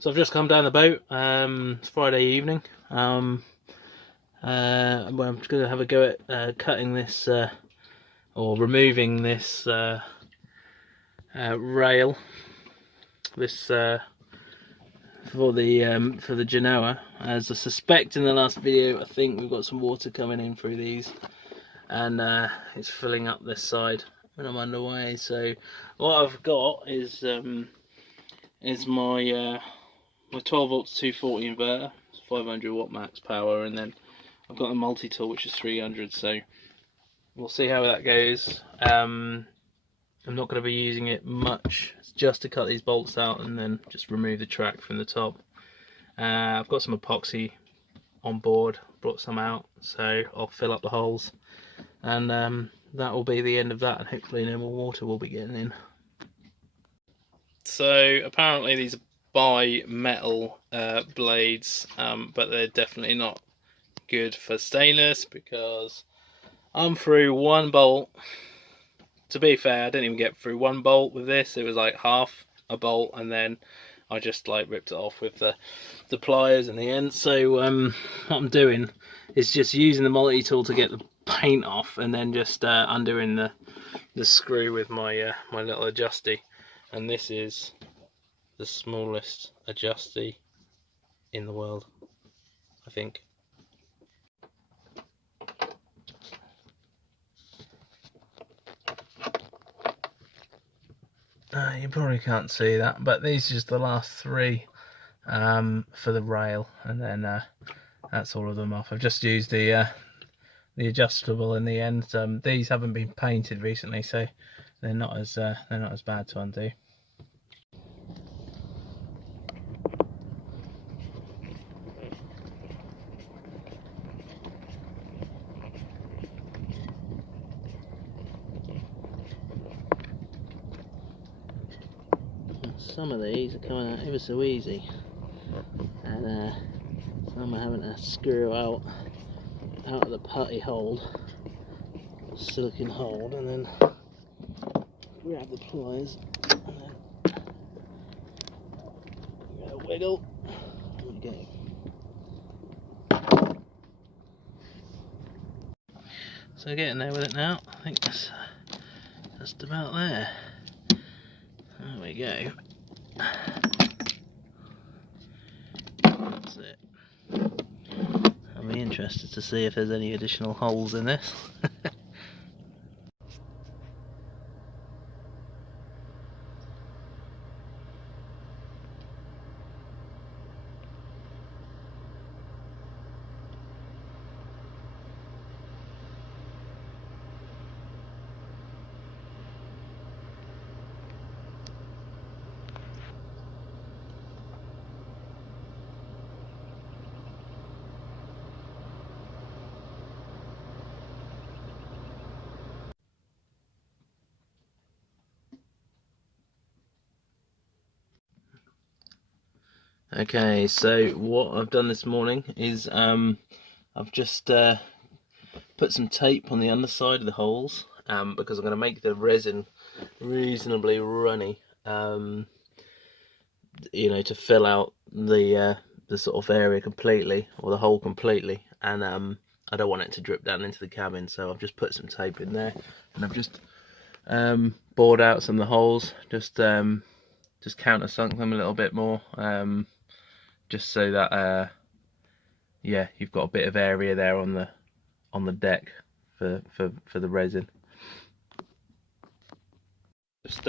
So I've just come down the boat. It's Friday evening. I'm just going to have a go at cutting this or removing this rail. This for the genoa. As I suspect in the last video, I think we've got some water coming in through these, and it's filling up this side when I'm underway. So what I've got is my 12 volts 240 inverter, 500 watt max power, and then I've got the multi-tool which is 300, so we'll see how that goes. I'm not going to be using it much, it's just to cut these bolts out and then just remove the track from the top. I've got some epoxy on board, brought some out, so I'll fill up the holes, and that will be the end of that, and hopefully no more water will be getting in. So apparently these are bi-metal blades, but they're definitely not good for stainless, because I'm through one bolt. To be fair, I didn't even get through one bolt with this. It was like half a bolt, and then I just like ripped it off with the pliers in the end. So what I'm doing is just using the multi-tool to get the paint off, and then just undoing the screw with my my little adjustee. And this is the smallest adjustee in the world, I think. You probably can't see that, but these are just the last three for the rail, and then that's all of them off. I've just used the adjustable in the end. These haven't been painted recently, so they're not as bad to undo. Some of these are coming out ever so easy, and some are having to screw out of the putty hold, silicone hold, and then grab the pliers and then give it a wiggle. Okay. So getting there with it now. I think that's just about there. There we go. That's it. I'll be interested to see if there's any additional holes in this. Okay, so what I've done this morning is I've just put some tape on the underside of the holes, because I'm going to make the resin reasonably runny, you know, to fill out the sort of area completely, or the hole completely, and I don't want it to drip down into the cabin, so I've just put some tape in there, and I've just bored out some of the holes, just countersunk them a little bit more, just so that yeah, you've got a bit of area there on the deck for the resin. Just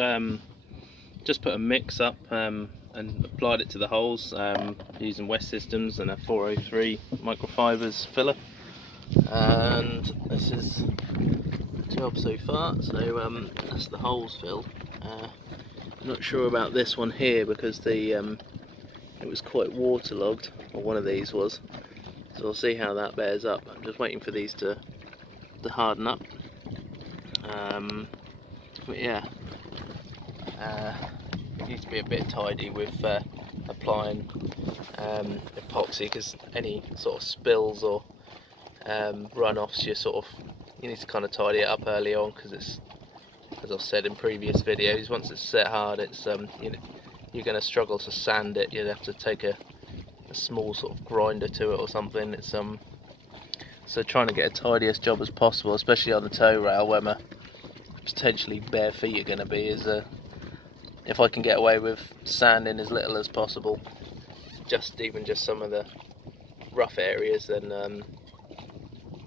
put a mix up and applied it to the holes, using West Systems and a 403 microfibers filler, and this is the job so far. So that's the holes filled. I'm not sure about this one here, because it was quite waterlogged, or one of these was, so we'll see how that bears up. I'm just waiting for these to harden up, but yeah, it needs to be a bit tidy with applying epoxy, because any sort of spills or runoffs, you need to kind of tidy it up early on, because it's, as I've said in previous videos, once it's set hard, it's you're going to struggle to sand it. You'd have to take a small sort of grinder to it or something. It's so trying to get a tidiest job as possible, especially on the tow rail where my potentially bare feet are going to be, is if I can get away with sanding as little as possible, even just some of the rough areas, then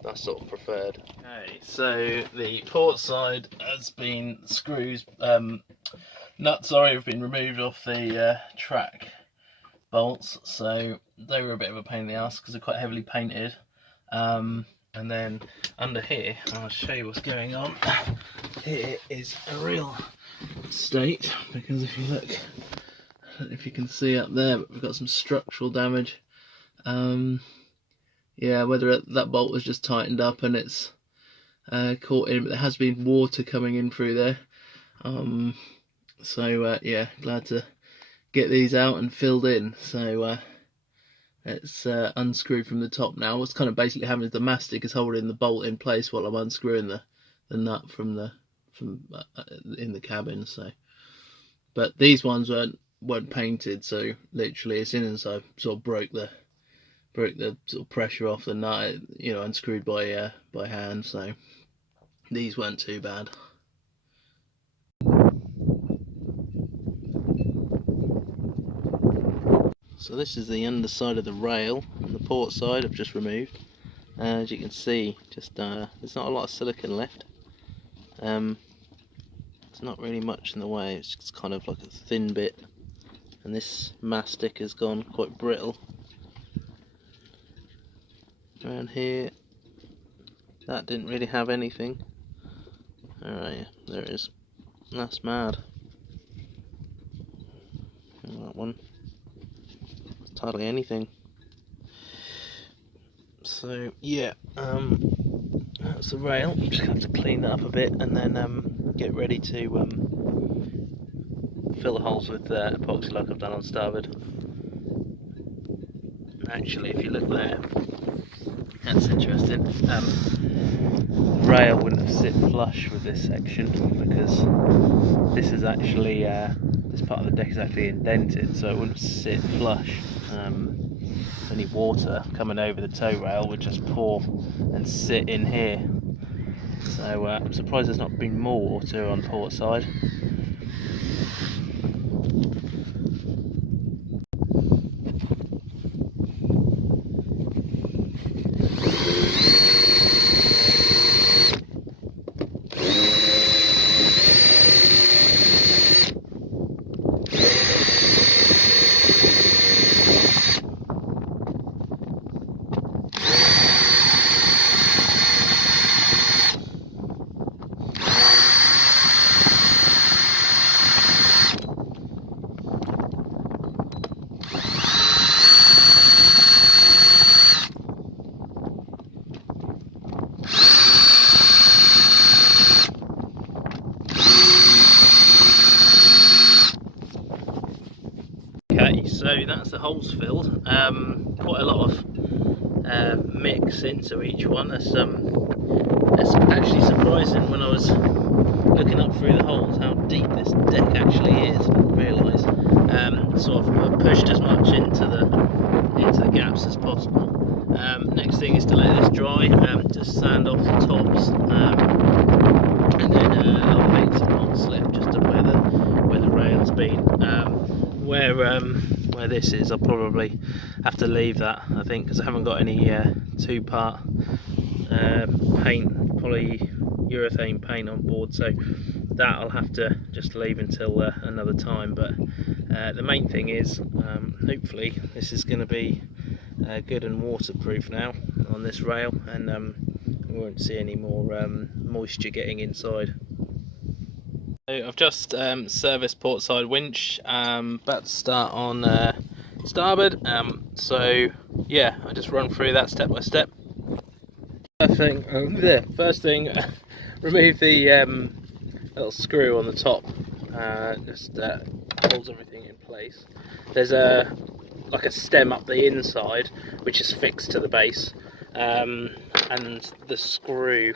that's sort of preferred. Okay, so the port side has been nuts have been removed off the track bolts, so they were a bit of a pain in the ass because they're quite heavily painted. And then under here, I'll show you what's going on. Here is a real state, because if you look, I don't know if you can see up there, but we've got some structural damage. Yeah, whether that bolt was just tightened up and it's caught in, but there has been water coming in through there. Yeah, glad to get these out and filled in. So it's unscrewed from the top now. What's kind of basically happening is the mastic is holding the bolt in place while I'm unscrewing the nut from in the cabin. So, but these ones weren't painted, so literally as soon as I sort of broke the sort of pressure off the nut, unscrewed by hand. So these weren't too bad. So this is the underside of the rail, and the port side I've just removed. As you can see, just there's not a lot of silicone left. It's not really much in the way, it's just kind of like a thin bit, and this mastic has gone quite brittle. Around here, that didn't really have anything. Alright, yeah, there it is. That's mad. And that one, hardly anything. So yeah, that's the rail. I'm just gonna have to clean that up a bit and then get ready to fill the holes with epoxy like I've done on starboard. Actually, if you look there, that's interesting. The rail wouldn't have sit flush with this section because this is actually this part of the deck is actually indented, so it wouldn't sit flush. Any water coming over the tow rail would just pour and sit in here. So I'm surprised there's not been more water on port side. Okay, so that's the holes filled. Quite a lot of mix into each one. That's actually surprising when I was looking up through the holes how deep this deck actually is. I didn't realise. Sort of pushed as much into the gaps as possible. Next thing is to let this dry, just sand off the tops, and then I'll paint some non-slip just to where the rail's been. Where this is, I'll probably have to leave that, I think, because I haven't got any two-part polyurethane paint on board, so that I'll have to just leave until another time. But the main thing is, hopefully this is going to be good and waterproof now on this rail, and we won't see any more moisture getting inside. So I've just serviced port side winch, about to start on starboard. So yeah, I just run through that step by step. First thing, remove the little screw on the top. Just holds everything in place. There's like a stem up the inside which is fixed to the base, and the screw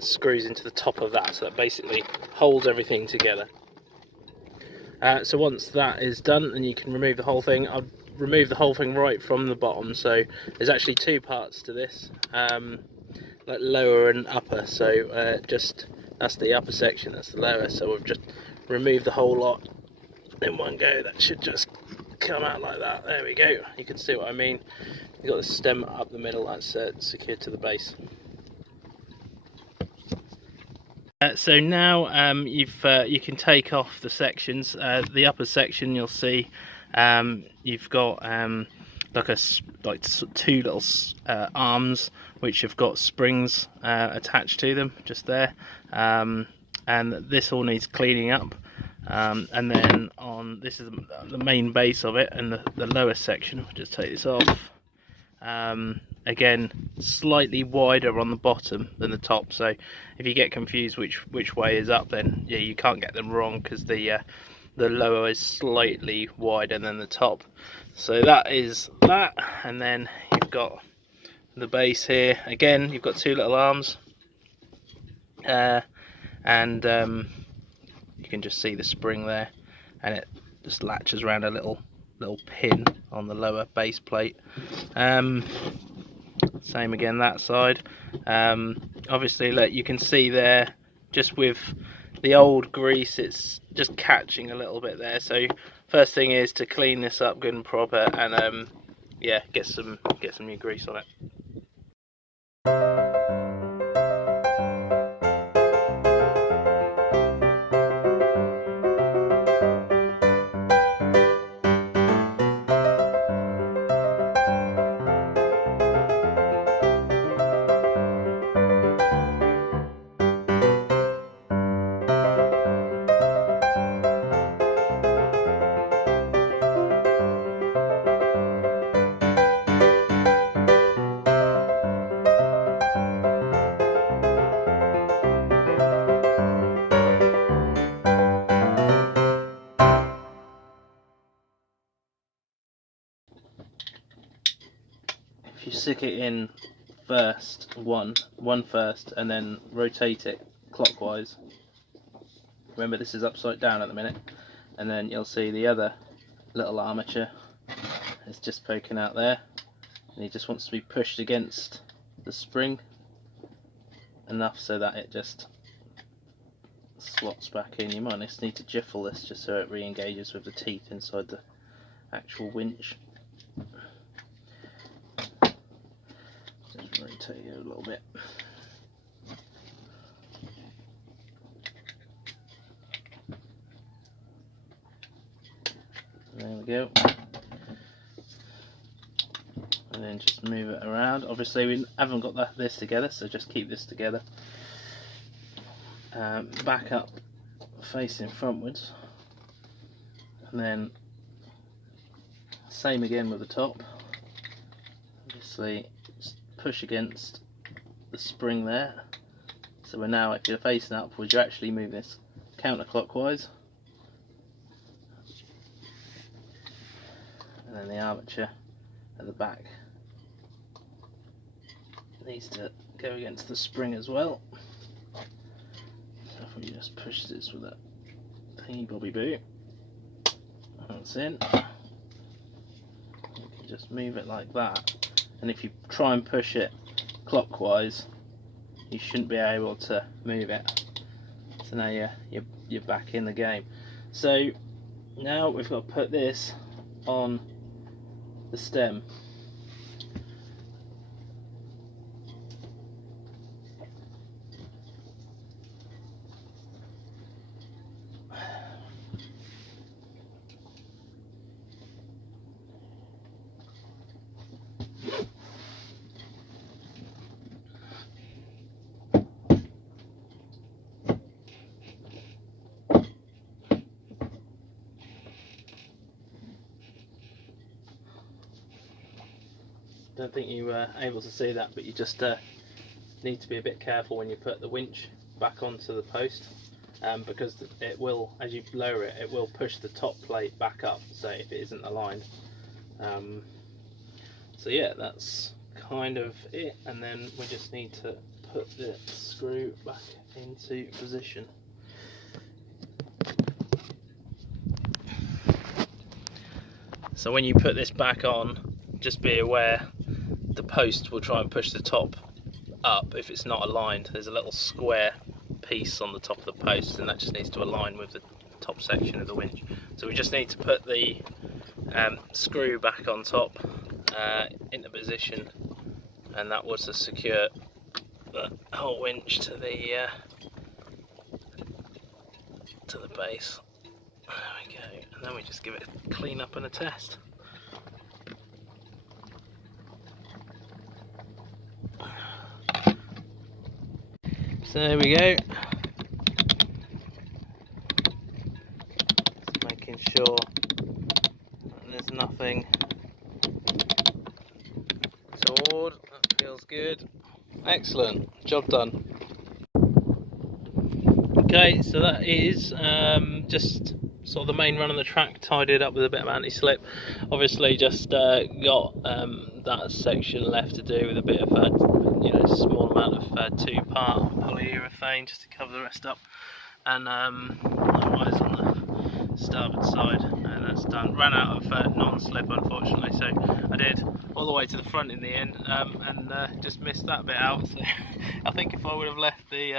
screws into the top of that, so that basically holds everything together. So once that is done, then you can remove the whole thing. I'll remove the whole thing right from the bottom. So there's actually two parts to this, like lower and upper. So just that's the upper section, that's the lower. So we've just removed the whole lot in one go. That should just come out like that. There we go. You can see what I mean. You've got the stem up the middle, that's secured to the base. So now you can take off the sections. The upper section, you'll see you've got like two little arms which have got springs attached to them just there, and this all needs cleaning up. And then this is the main base of it, and the lower section. I'll just take this off. Again, slightly wider on the bottom than the top, so if you get confused which way is up, then yeah, you can't get them wrong, because the lower is slightly wider than the top. So that is that, and then you've got the base here. Again, you've got two little arms, and you can just see the spring there, and it just latches around a little pin on the lower base plate. Same again that side. Obviously, look, you can see there, just with the old grease, it's just catching a little bit there. So first thing is to clean this up good and proper, and yeah, get some new grease on it. If you stick it in first, one first, and then rotate it clockwise. Remember, this is upside down at the minute, and then you'll see the other little armature is just poking out there, and he just wants to be pushed against the spring enough so that it just slots back in. You might just need to jiffle this just so it re-engages with the teeth inside the actual winch. Just rotate it a little bit. There we go. And then just move it around. Obviously we haven't got this together, so just keep this together. Back up facing frontwards, and then same again with the top. Obviously just push against the spring there, so we're now, if you're facing upwards, you're actually moving this counterclockwise, and then the armature at the back needs to go against the spring as well. So if we just push this with a thingy bobby boo, that's in. You can just move it like that, and if you try and push it clockwise, you shouldn't be able to move it. So now you're back in the game. So now we've got to put this on the stem. Don't think you were able to see that, but you just need to be a bit careful when you put the winch back onto the post, because it will, as you lower it, it will push the top plate back up, so if it isn't aligned. So yeah, that's kind of it, and then we just need to put the screw back into position. So when you put this back on, just be aware the post will try and push the top up if it's not aligned. There's a little square piece on the top of the post, and that just needs to align with the top section of the winch. So we just need to put the screw back on top into position, and that was to secure the whole winch to the base. There we go, and then we just give it a clean up and a test. So there we go. Just making sure that there's nothing toward. That feels good. Excellent, job done. Okay, so that is just sort of the main run on the track, tied it up with a bit of anti-slip. Obviously just got that section left to do with a bit of small amount of 2-part polyurethane just to cover the rest up, and likewise on the starboard side, and that's done. Ran out of non-slip unfortunately, so I did all the way to the front in the end, and just missed that bit out. So I think if I would have left the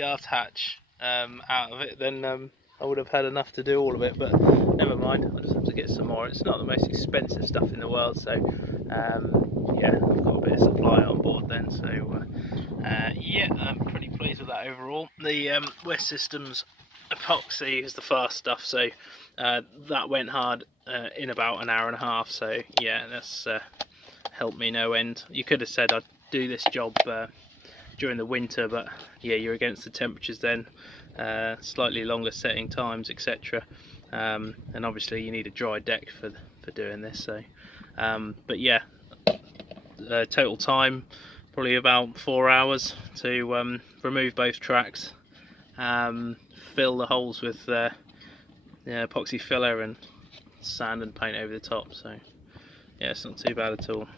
aft hatch out of it, then I would have had enough to do all of it, but never mind, I'll just have to get some more. It's not the most expensive stuff in the world, so yeah, I've got a bit of supply on board then, so yeah, I'm pretty pleased with that overall. The West Systems epoxy is the fast stuff, so that went hard in about an hour and a half, so yeah, that's helped me no end. You could have said I'd do this job during the winter, but yeah, you're against the temperatures then, slightly longer setting times, etc. And obviously you need a dry deck for doing this, so but yeah, total time probably about 4 hours to remove both tracks, fill the holes with epoxy filler and sand and paint over the top, so yeah, it's not too bad at all.